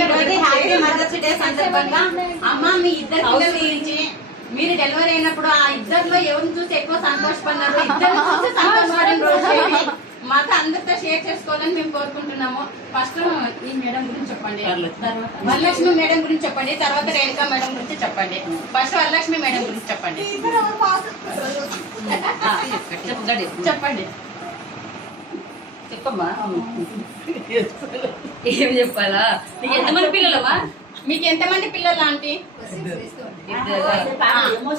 Happy Mother's day సందర్భంగా అమ్మ మీ ఇద్దరు పిల్లల గురించి మీరు డెలివరీ అయినప్పుడు ఆ ఇద్దరిలో ఎవరిని చూసి ఎక్కువ సంతోషపడినారు, ఇద్దరిని చూసి సంతోషపడిన రోజు మాతో అందరితో షేర్ చేసుకోవాలని మేము కోరుకుంటున్నాము. ఫస్ట్ ఈ మేడం గురించి చెప్పండి, వరలక్ష్మి మేడం గురించి చెప్పండి, తర్వాత రేణుకా మేడం గురించి చెప్పండి. ఫస్ట్ వరలక్ష్మి మేడం గురించి చెప్పండి. చెప్పండి చెప్పమ్మా. ఏం చెప్పాలా? నీకు ఎంతమంది పిల్లలమ్మా? మీకు ఎంతమంది పిల్లలు ఆంటీ?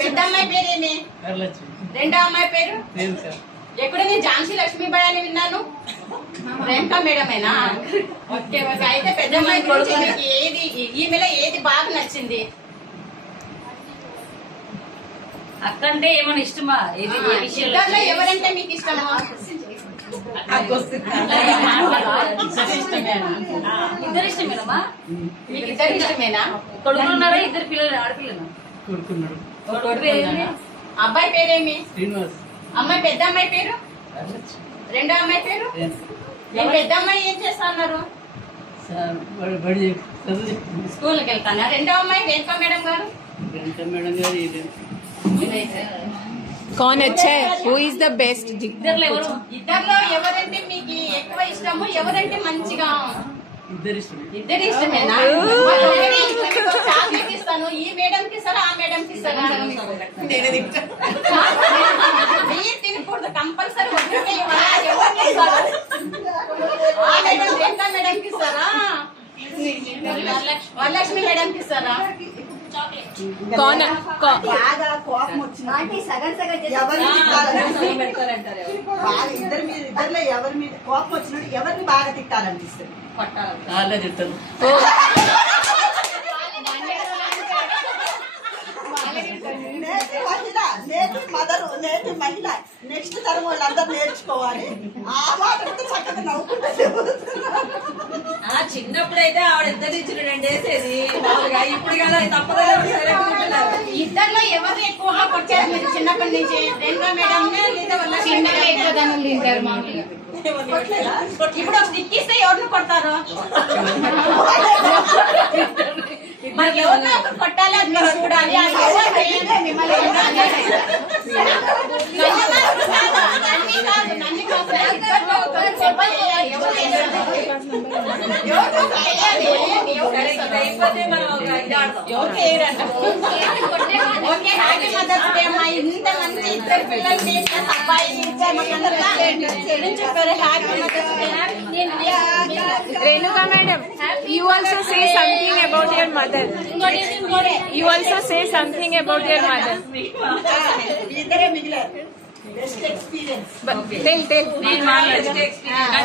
పెద్ద అమ్మాయి పేరేమి? రెండో అమ్మాయి పేరు? ఎక్కడ నేను ఝాన్సీ లక్ష్మీబాయి అని విన్నాను. రేణుకా మేడమేనా? Okay okay. అయితే పెద్ద అమ్మాయి గురించి మీకు ఏది ఈమెలో ఏది బాగా నచ్చింది? అక్కంటే ఏమైనా ఇష్టమా? ఇద్దరిలో ఎవరంటే మీకు ఇష్టమా? ఇద్దరు ఇష్టమేనమ్మా? మీకు ఇద్దరు ఇష్టమేనా? కొడుకులు ఉన్నారా? ఇద్దరు పిల్లలు ఆడపిల్లలు? అబ్బాయి పేరేమి? అమ్మాయి పెద్ద అమ్మాయి పేరు? రెండో అమ్మాయి పేరు? పెద్ద అమ్మాయి ఏం చేస్తా అన్నారు? స్కూల్కి వెళ్తానా? రెండో అమ్మాయి రేణుకా మేడం గారు? कौन अच्छा है? Who is the best? ఇద్దర్లో ఎవరంటే మీకు ఎక్కువ ఇష్టము, ఎవరంటే మంచిగా? ఇద్దరు ఇష్టమేనా? చాక్లెట్ ఇస్తాను. ఈ మేడం కి ఇస్తారా, ఆ మేడం కి ఇస్తారా? మీరు తినకూడదు కంపల్సరీ. ఎవరికి ఇస్తారా? ఆ మేడం రేణుకా మేడం కి ఇస్తారా, వరలక్ష్మి మేడం కి ఇస్తారా? कौन ఇద్దరిలో ఎవరి మీద కోపం వచ్చినట్టు ఎవరిని బాగా తిట్టాలనిపిస్తుంది? నేటి మదరు, నేటి మహిళ, నెక్స్ట్ తరం వాళ్ళందరూ నేర్చుకోవాలి. ఆ మాట చక్కగా నవ్వుకుంటే చిన్నప్పుడైతే ఆవిడ ఇద్దరు ఇచ్చిన 2 వేసేది. ఇప్పుడు కదా తప్పదు. ఇద్దరిలో ఎవరు ఎక్కువగా కొట్టారు మీరు చిన్నప్పటి నుంచి? రేణుకా మేడం లేదా వరలక్ష్మి మేడం ఎక్కువ దాన్ని తింటారు మామూలుగా? ఇప్పుడు ఒక స్టిక్ ఇస్తే ఎవరిని కొడతారు? మరి ఎవరినో ఒకరు కొట్టాలి, అది మీరు చూడాలి. మిమ్మల్ని ఓకే. హ్యాపీ మదర్స్ డే అమ్మా. ఇంత మంచి ఇద్దరు పిల్లలు చేసిన అబ్బాయిని చెప్పారు. Happy Mother's Day. Renuka madam, you also say something about your mother. You also say something about your mother. ఇద్దరే మిగిలారు. Best experience. Tell. నేను మా బెస్ట్ ఎక్స్పీరియన్స్.